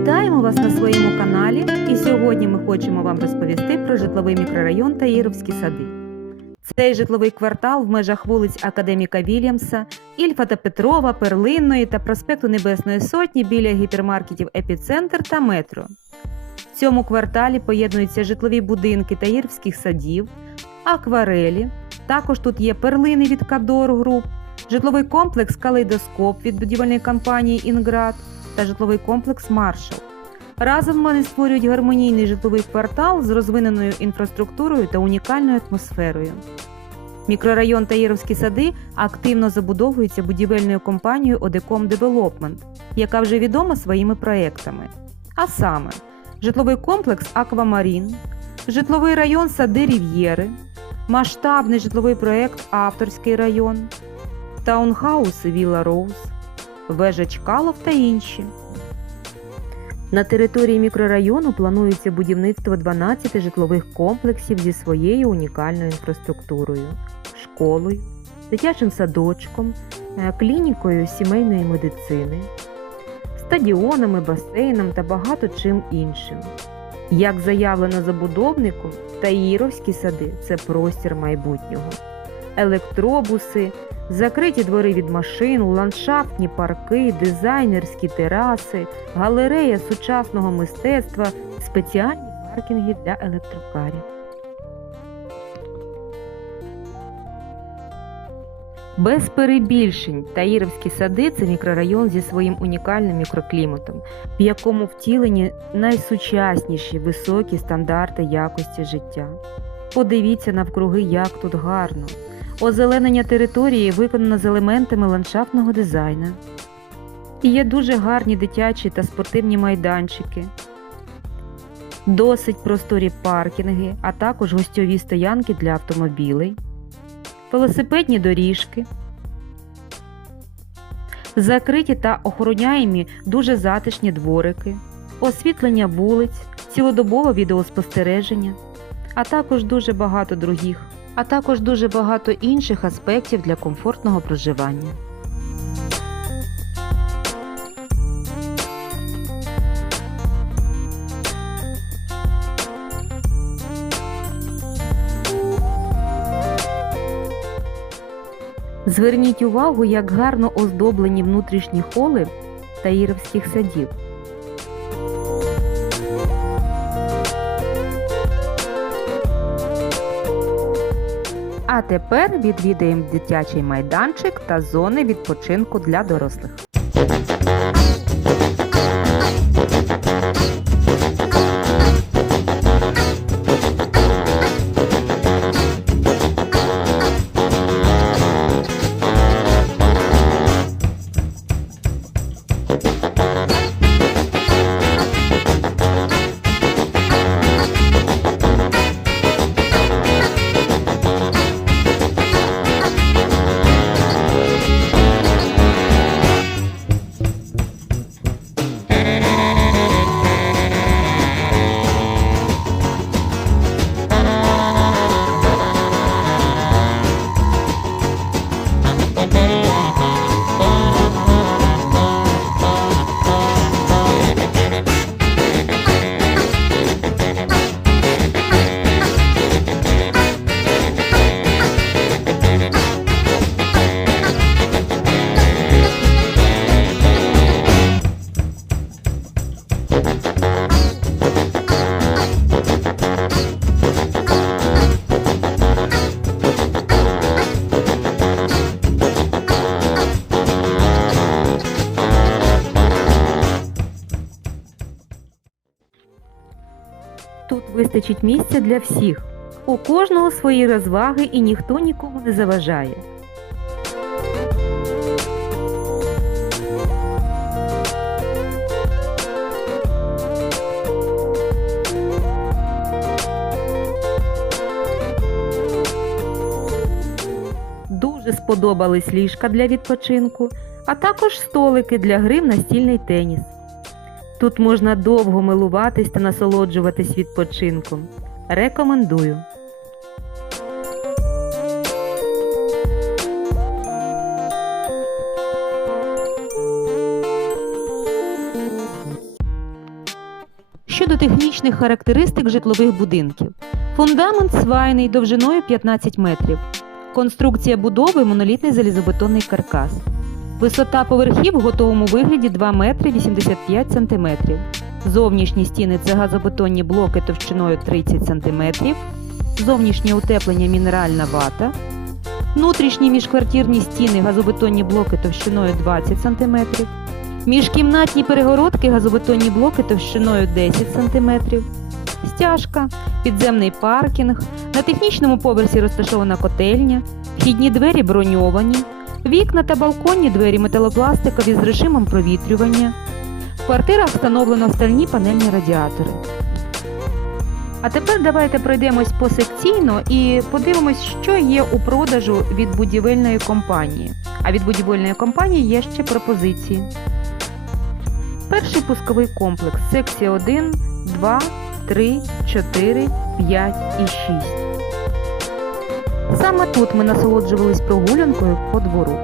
Вітаємо вас на своєму каналі. І сьогодні ми хочемо вам розповісти про житловий мікрорайон Таїровські сади. Цей житловий квартал в межах вулиць Академіка Вільямса, Ільфа та Петрова, Перлинної та проспекту Небесної Сотні біля гіпермаркетів Епіцентр та Метро. В цьому кварталі поєднуються житлові будинки Таїрівських садів, акварелі. Також тут є перлини від Кадор Груп, житловий комплекс Калейдоскоп від будівельної компанії Інград та житловий комплекс Маршал. Разом вони створюють гармонійний житловий квартал з розвиненою інфраструктурою та унікальною атмосферою. Мікрорайон Таїровські сади активно забудовується будівельною компанією Одеком Девелопмент, яка вже відома своїми проектами. А саме, житловий комплекс Аквамарін, житловий район Сади Рів'єри, масштабний житловий проект Авторський район, таунхауси Віла Роуз, вежа Чкалов та інші. На території мікрорайону планується будівництво 12 житлових комплексів зі своєю унікальною інфраструктурою, школою, дитячим садочком, е, клінікою сімейної медицини, стадіонами, басейном та багато чим іншим. Як заявлено забудовником, Таїровські сади це простір майбутнього. Електробуси, закриті двори від машин, ландшафтні парки, дизайнерські тераси, галерея сучасного мистецтва, спеціальні паркінги для електрокарів. Без перебільшень Таїровські сади це мікрорайон зі своїм унікальним мікрокліматом, в якому втілені найсучасніші високі стандарти якості життя. Подивіться навкруги, як тут гарно. Озеленення території виконано з елементами ландшафтного дизайну. Є дуже гарні дитячі та спортивні майданчики, досить просторі паркінги, а також гостьові стоянки для автомобілей, велосипедні доріжки, закриті та охороняємі дуже затишні дворики, освітлення вулиць, цілодобове відеоспостереження, а також дуже багато других а також дуже багато інших аспектів для комфортного проживання. Зверніть увагу, як гарно оздоблені внутрішні холи таїровських садів. А тепер відвідаємо дитячий майданчик та зони відпочинку для дорослих. Вистачить місця для всіх. У кожного свої розваги і ніхто нікому не заважає. Дуже сподобались ліжка для відпочинку, а також столики для гри в настільний теніс. Тут можна довго милуватись та насолоджуватись відпочинком. Рекомендую. щодо технічних характеристик житлових будинків. Фундамент свайний довжиною 15 метрів. Конструкція будови монолітний залізобетонний каркас. Висота поверхів в готовому вигляді 2 метри 85 сантиметрів. Зовнішні стіни це газобетонні блоки товщиною 30 см, зовнішнє утеплення мінеральна вата, внутрішні міжквартирні стіни газобетонні блоки товщиною 20 см, міжкімнатні перегородки газобетонні блоки товщиною 10 см, стяжка, підземний паркінг, на технічному поверсі розташована котельня, вхідні двері броньовані, вікна та балконні двері металопластикові з режимом провітрювання. В квартирах встановлено стальні панельні радіатори. А тепер давайте пройдемось посекційно і подивимось, що є у продажу від будівельної компанії. А від будівельної компанії є ще пропозиції. Перший пусковий комплекс секція 1, 2, 3, 4, 5 і 6. Саме тут ми насолоджувались прогулянкою по двору.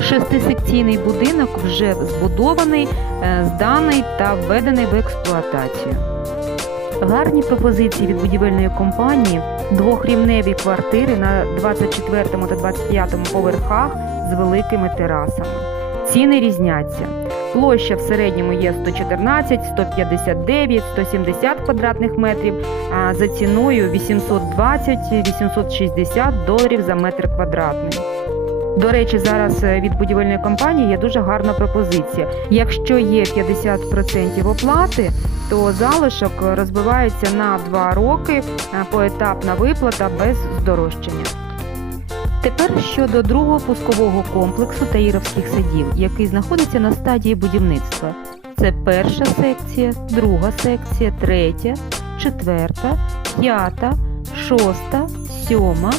Шестисекційний будинок вже збудований, е, зданий та введений в експлуатацію. Гарні пропозиції від будівельної компанії, двохрівневі квартири на 24 та 25 поверхах з великими терасами. Ціни різняться. Площа в середньому є 114, 159, 170 квадратних метрів, а за ціною 820-860 доларів за метр квадратний. До речі, зараз е, від будівельної компанії є дуже гарна пропозиція. Якщо є 50% оплати, то залишок розбивається на 2 роки е, поетапна виплата без здорожчання. Тепер щодо другого пускового комплексу Таїровських садів, який знаходиться на стадії будівництва. Це перша секція, друга секція, третя, четверта, п'ята, шоста, сьома,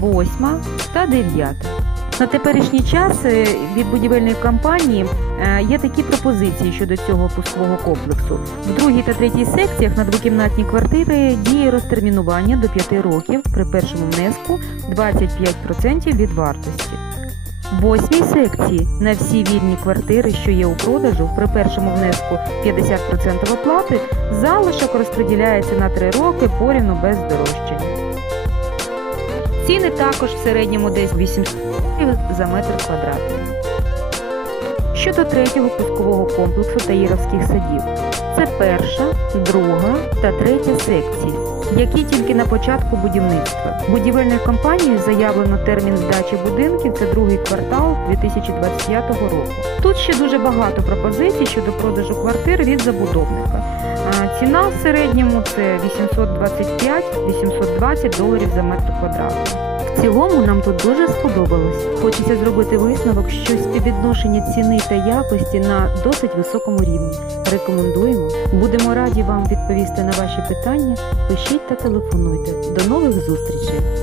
восьма та дев'ята. На теперішній час е, від будівельної компанії е, є такі пропозиції щодо цього пускового комплексу. В другій та третій секціях на двокімнатні квартири діє розтермінування до 5 років при першому внеску 25% від вартості. В восьмій секції на всі вільні квартири, що є у продажу, при першому внеску 50% оплати, залишок розподіляється на 3 роки порівну без здорожчання. Ціни також в середньому десь 800 гривень за метр квадратний. Щодо третього пускового комплексу Таїровських садів, це перша, друга та третя секції, які тільки на початку будівництва. Будівельною компанією заявлено термін здачі будинків це другий квартал 2025 року. Тут ще дуже багато пропозицій щодо продажу квартир від забудовника. Ціна в середньому це 825-820 доларів за метр квадратний. В цілому нам тут дуже сподобалось. Хочеться зробити висновок, що співвідношення ціни та якості на досить високому рівні. Рекомендуємо. Будемо раді вам відповісти на ваші питання. Пишіть та телефонуйте. До нових зустрічей!